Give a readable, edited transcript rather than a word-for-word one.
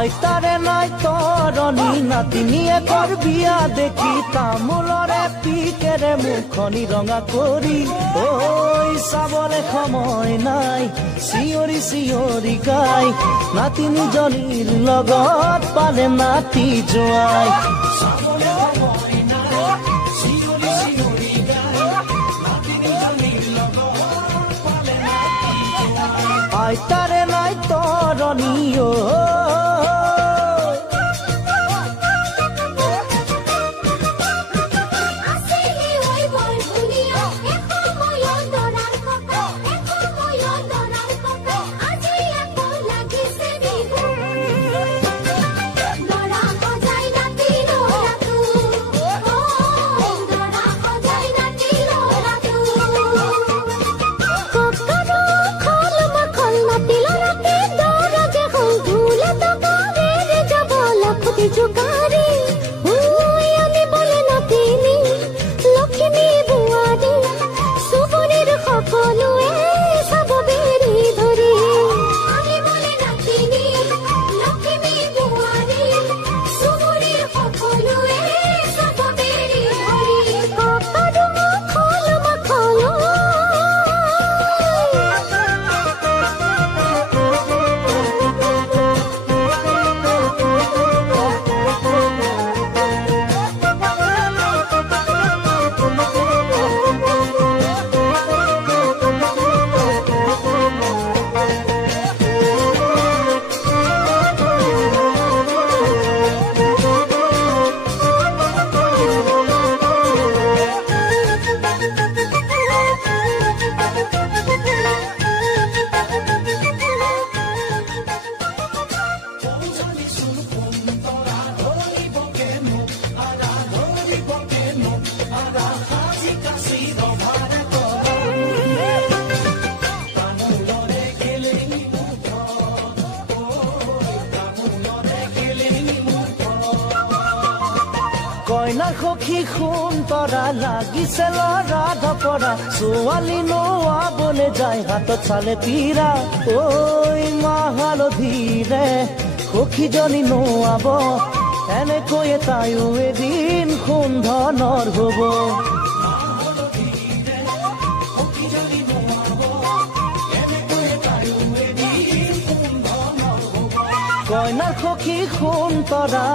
আইতাৰে নাই তৰণি নাতিনীয়ে কৰ বিয়া দেখি তামোলৰে পিকেৰে মুখনি ৰঙা কৰি ঐ চাবলে সময় নাই চিঞৰি চিঞৰি গাই নাতিনীজনীৰ লগত পালে নাতি জোৱাই আইতাৰে নাই তৰণি কইনা সখী সুন্দৰা লাগিছে লৰা ধপৰা ছোৱালী নোৱাবলে যায় হাতত চালে তীৰা ঐ মাহালধীৰে সখীজনী নোৱাব এনেকৈয়ে তাইও এদিন সুন্ধনৰ হব কইনা সখী সুন্দৰা